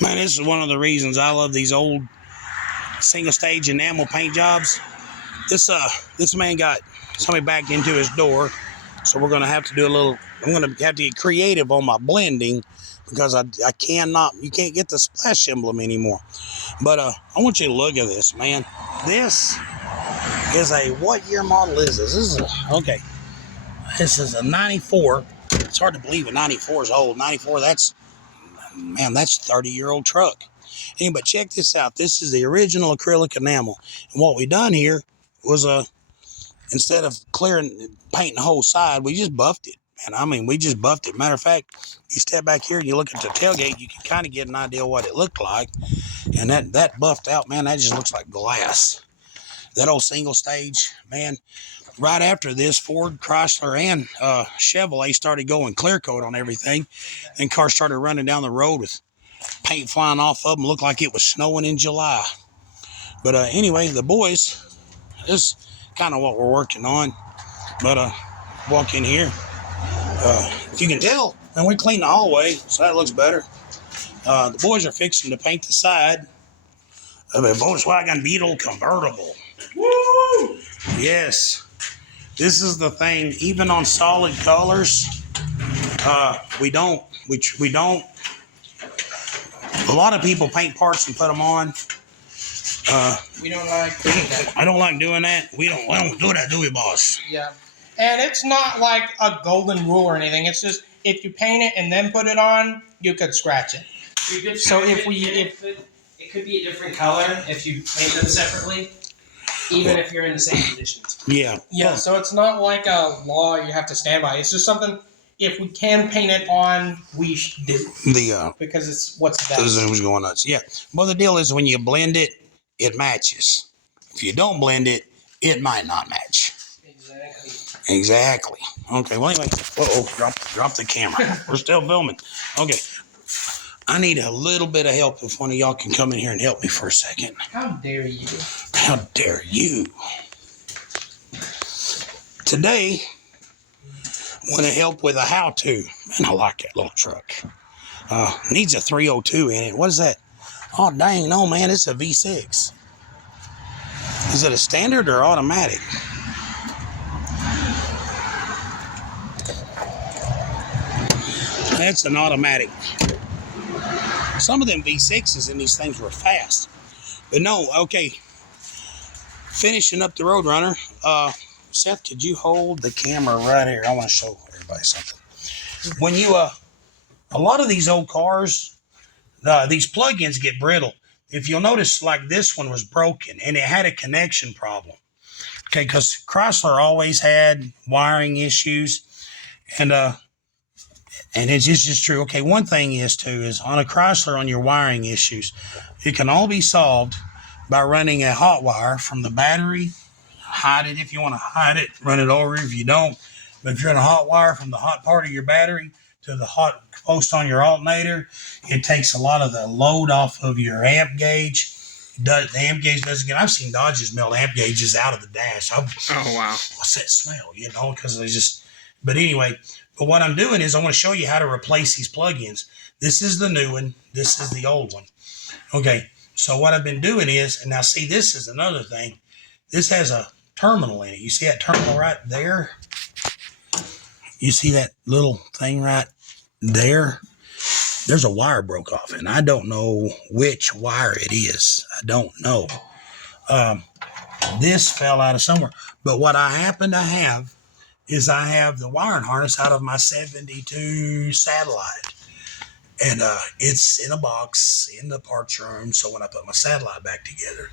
Man, this is one of the reasons I love these old single stage enamel paint jobs. This man got somebody backed into his door, so we're gonna have to do a little. I'm gonna have to get creative on my blending because I cannot. You can't get the splash emblem anymore. But I want you to look at this, man. This is a what year model is this? This is a 94. It's hard to believe a 94 is old. 94. That's 30-year-old truck. Anyway, check this out. This is the original acrylic enamel. And what we done here was instead of painting the whole side, we just buffed it. And I mean, we just buffed it. Matter of fact, you step back here and you look at the tailgate, you can kind of get an idea of what it looked like. And that buffed out, man, that just looks like glass. That old single stage, man. Right after this, Ford, Chrysler, and Chevrolet started going clear coat on everything. And cars started running down the road with paint flying off of them. Looked like it was snowing in July. But anyway, the boys, this is kind of what we're working on. But walk in here. If you can tell, and we cleaned the hallway, so that looks better. The boys are fixing to paint the side of a Volkswagen Beetle convertible. Woo! Yes. This is the thing. Even on solid colors, we don't. A lot of people paint parts and put them on. We don't like doing that. I don't like doing that. We don't do that, do we, boss? Yeah. And it's not like a golden rule or anything. It's just if you paint it and then put it on, you could scratch it. So if it could be a different color if you paint them separately, even if you're in the same conditions. Yeah. Yeah. So it's not like a law you have to stand by. It's just something. If we can paint it on, we should do. Because it's what's best. This is going nuts. Yeah. Well, the deal is when you blend it, it matches. If you don't blend it, it might not match. Exactly. Okay. Well, anyway. Drop the camera. We're still filming. Okay. I need a little bit of help if one of y'all can come in here and help me for a second. How dare you? How dare you? Today, I want to help with a how-to. Man, I like that little truck. Needs a 302 in it. What is that? Oh, dang, no, man. It's a V6. Is it a standard or automatic? That's an automatic. Some of them V6s in these things were fast. But no, okay. Finishing up the Roadrunner. Seth, could you hold the camera right here? I want to show everybody something. When you, a lot of these old cars, these plug-ins get brittle. If you'll notice, like this one was broken and it had a connection problem. Okay, because Chrysler always had wiring issues, and it's just true. Okay, one thing is on a Chrysler, on your wiring issues, it can all be solved by running a hot wire from the battery. Hide it if you want to hide it. Run it over if you don't. But if you're in a hot wire from the hot part of your battery to the hot post on your alternator, it takes a lot of the load off of your amp gauge. The amp gauge doesn't get. I've seen Dodges melt amp gauges out of the dash. Oh wow! What's that smell? Because they just. But anyway, but what I'm doing is I want to show you how to replace these plugins. This is the new one. This is the old one. Okay. So what I've been doing is, and now see, this is another thing. This has a terminal in it. You see that terminal right there? You see that little thing right there? There's a wire broke off, and I don't know which wire it is. I don't know. This fell out of somewhere. But what I happen to have is I have the wiring harness out of my 72 satellite. And it's in a box in the parts room, so when I put my satellite back together.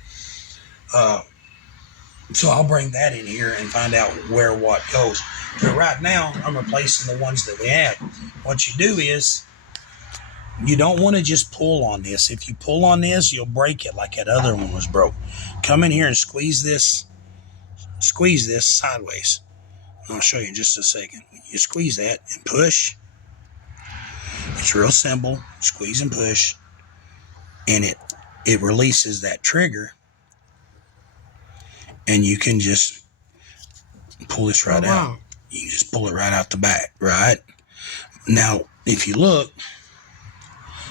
So I'll bring that in here and find out where what goes. But right now, I'm replacing the ones that we have. What you do is, you don't want to just pull on this. If you pull on this, you'll break it like that other one was broke. Come in here and squeeze this sideways. I'll show you in just a second. You squeeze that and push. It's real simple. Squeeze and push. And it releases that trigger. And you can just pull this right out. You can just pull it right out the back, right? Now, if you look,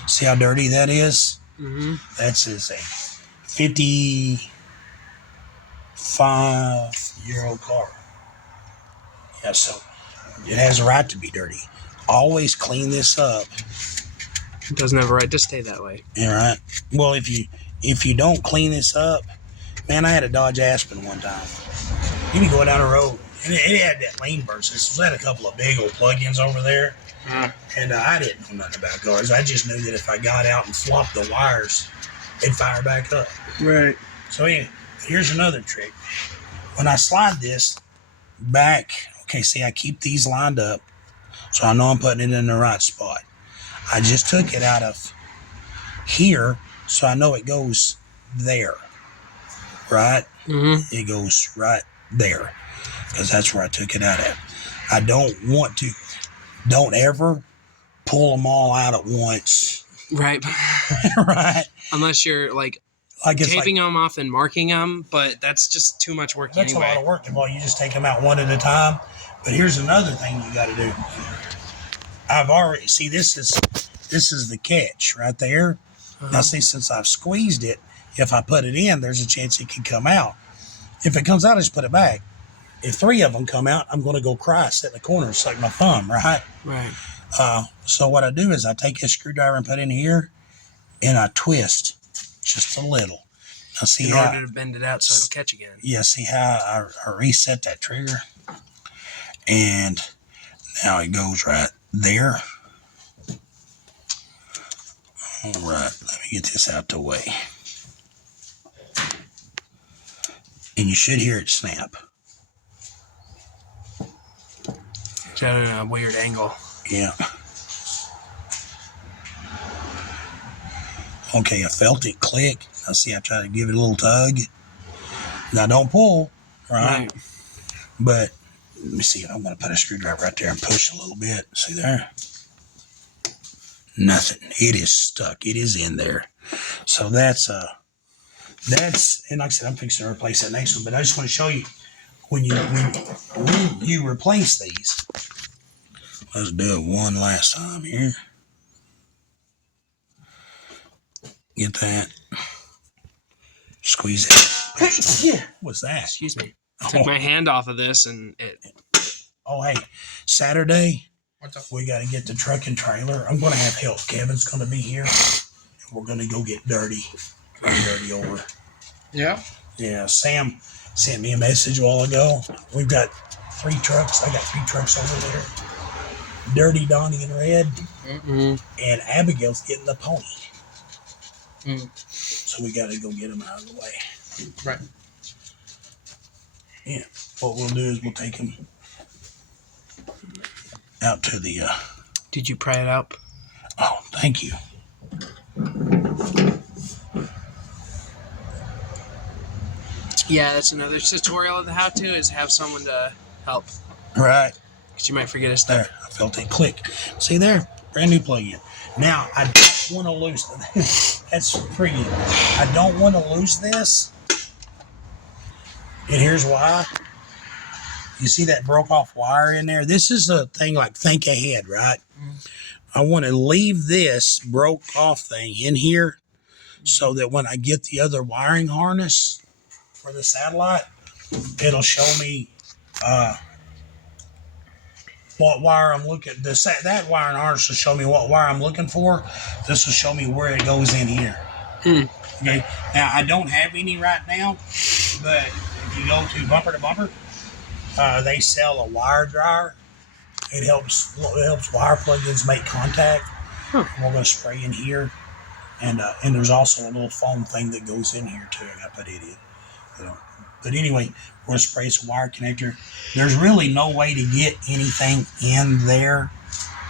See how dirty that is? Mm-hmm. That's a 55-year-old car. Yeah, so it has a right to be dirty. Always clean this up. It doesn't have a right to stay that way. All right. Well, if you don't clean this up, man, I had a Dodge Aspen one time. You be going down the road, and it had that lane burst. It had a couple of big old plug-ins over there, and I didn't know nothing about cars. I just knew that if I got out and flopped the wires, they'd fire back up. Right. So anyway, here's another trick. When I slide this back, okay, see, I keep these lined up, so I know I'm putting it in the right spot. I just took it out of here, so I know it goes there, right? Mm-hmm. It goes right there, because that's where I took it out at. I don't ever pull them all out at once. Right. Right? Unless you're like taping them off and marking them, but that's just too much work that's anyway. a lot of work. Well, you just take them out one at a time. But here's another thing you got to do. I've already, see, this is the catch right there. Now, see, since I've squeezed it, if I put it in, there's a chance it can come out. If it comes out, I just put it back. If 3 of them come out, I'm going to go cry, sit in the corner, it's like my thumb, right? Right. So what I do is I take a screwdriver and put in here, and I twist just a little. Now see in order to bend it out so it'll catch again. Yeah, see how I reset that trigger? And now it goes right there. All right, let me get this out the way. And you should hear it snap. It's at a weird angle. Yeah. Okay, I felt it click. Now see, I try to give it a little tug. Now don't pull, right? But let me see. I'm going to put a screwdriver right there and push a little bit. See there? Nothing. It is stuck. It is in there. So that's and like I said, I'm fixing to replace that next one. But I just want to show you when you replace these. Let's do it one last time here. Get that. Squeeze it. What's that? Excuse me. I took my hand off of this and it. Oh, hey, Saturday, What's up? we got to get the truck and trailer. I'm going to have help. Kevin's going to be here. And we're going to go get dirty. Dirty over. Yeah. Yeah, Sam sent me a message a while ago. We've got 3 trucks. I got 3 trucks over there. Dirty, Donnie, and Red. Mm-hmm. And Abigail's getting the pony. Mm. So we got to go get them out of the way. Right. Yeah. What we'll do is we'll take them out to the... Did you pry it out? Oh, thank you. Yeah, that's another tutorial of the how-to is have someone to help. Right. Because you might forget a step. There, I felt it click. See there? Brand new plug-in. Now, I don't want to lose that's freaky. I don't want to lose this. And here's why. You see that broke off wire in there? This is a thing like think ahead, right? I want to leave this broke off thing in here so that when I get the other wiring harness for the satellite, it'll show me what wire I'm looking. That wiring harness will show me what wire I'm looking for. This will show me where it goes in here. Okay. Now I don't have any right now, but if you go to Bumper to Bumper, they sell a wire dryer. It helps wire plug-ins make contact. And we're going to spray in here, and there's also a little foam thing that goes in here too. I got to put it in. But anyway, we're going to spray some wire connector. There's really no way to get anything in there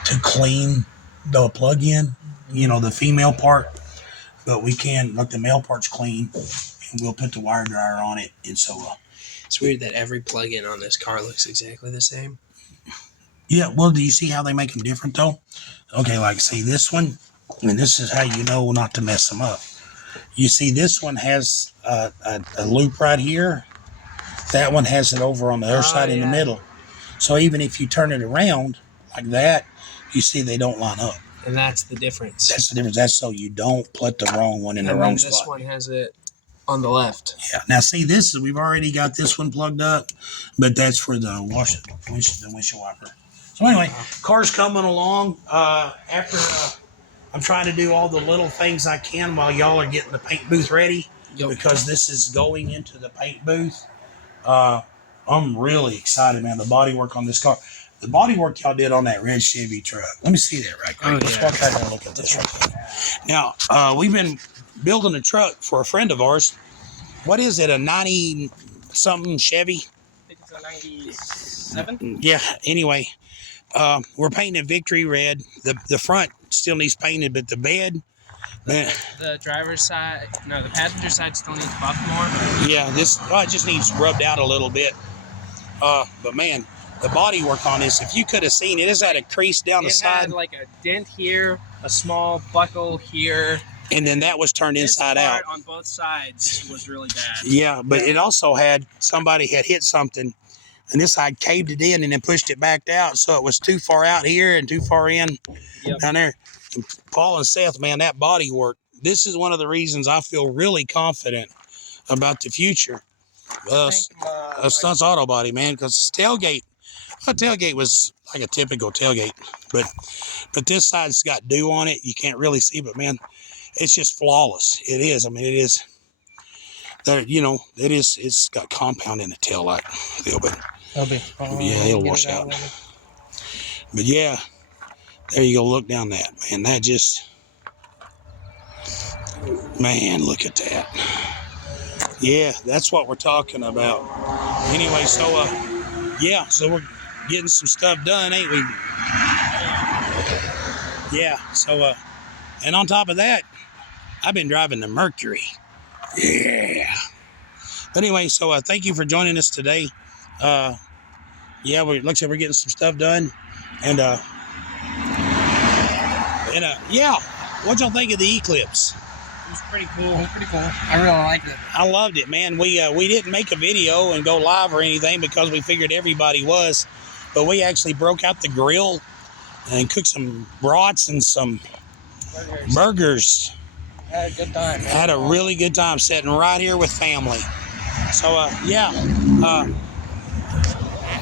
to clean the plug-in, the female part. But we can, look, the male part's clean, and we'll put the wire dryer on it. And so... it's weird that every plug-in on this car looks exactly the same. Yeah, well, do you see how they make them different, though? Okay, like, see this one, and this is how you know not to mess them up. You see this one has a loop right here. That one has it over on the other side in the middle. So even if you turn it around like that, you see they don't line up. and that's the difference. That's the difference. That's so you don't put the wrong one in the wrong spot. This one has it on the left. Yeah. Now see, this is we've already got this one plugged up, but that's for the windshield wiper. So anyway, car's coming along. After I'm trying to do all the little things I can while y'all are getting the paint booth ready, because this is going into the paint booth. I'm really excited, man. The body work on this car. The body work y'all did on that red Chevy truck. Let me see that right quick. Let's walk out and look at this right quick. Now, we've been building a truck for a friend of ours. What is it, a 90-something Chevy? I think it's a 97. Yeah, anyway, we're painting it Victory Red. The front still needs painted, but the bed... The driver's side, no, the passenger side still needs buff more. Yeah, it just needs rubbed out a little bit. But man, the body work on this, if you could have seen it, it's had a crease down the side. It had like a dent here, a small buckle here. And then that was turned inside out. On both sides was really bad. Yeah, but it also had, somebody had hit something, and this side caved it in and then pushed it back out, so it was too far out here and too far in down there. And Paul and Seth, man, that body work, this is one of the reasons I feel really confident about the future. Stunts Auto Body, man, because tailgate was like a typical tailgate, but this side's got dew on it. You can't really see, but man, it's just flawless. It is. I mean, it is. That it is. It's got compound in the tail light a little bit. Yeah, it'll wash out. But yeah, there you go. Look down that, man. That just, man, look at that. Yeah, that's what we're talking about. Anyway, so yeah, so we're getting some stuff done, ain't we? Yeah. So and on top of that, I've been driving the Mercury. Yeah. But anyway, so thank you for joining us today. Yeah, like I said, we're getting some stuff done, and yeah, what y'all think of the Eclipse? It was pretty cool. I really liked it. I loved it, man. We didn't make a video and go live or anything because we figured everybody was, but we actually broke out the grill and cooked some brats and some burgers. Had a good time. Had a really good time sitting right here with family. So yeah,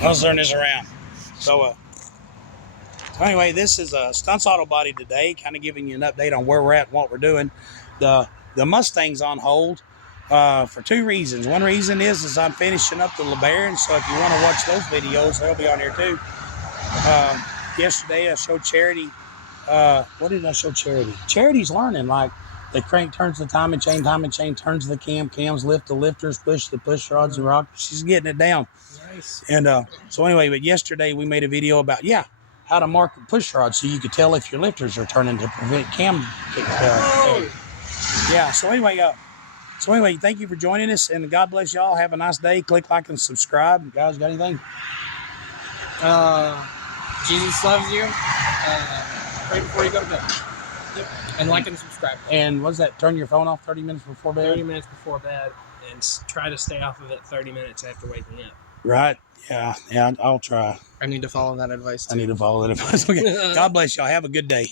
let's turn this around. So anyway, this is Stunts Auto Body today, kind of giving you an update on where we're at and what we're doing. The Mustang's on hold for two reasons. One reason is I'm finishing up the LeBaron, so if you want to watch those videos, they'll be on here too. Yesterday I showed Charity. What did I show Charity? Charity's learning, like, the crank turns the timing chain turns the cams lift the lifters, push the push rods and rockers. She's getting it down. Nice. And so anyway, but yesterday we made a video about how to mark the push rods so you could tell if your lifters are turning to prevent cam. Yeah. So anyway, thank you for joining us, and God bless y'all. Have a nice day. Click like and subscribe. You guys got anything? Jesus loves you. Pray before you go to bed. Yep. And like and subscribe. And what's that? Turn your phone off 30 minutes before bed? 30 minutes before bed, and try to stay off of it 30 minutes after waking up. Right. Yeah, I'll try. I need to follow that advice too. Okay. God bless y'all. Have a good day.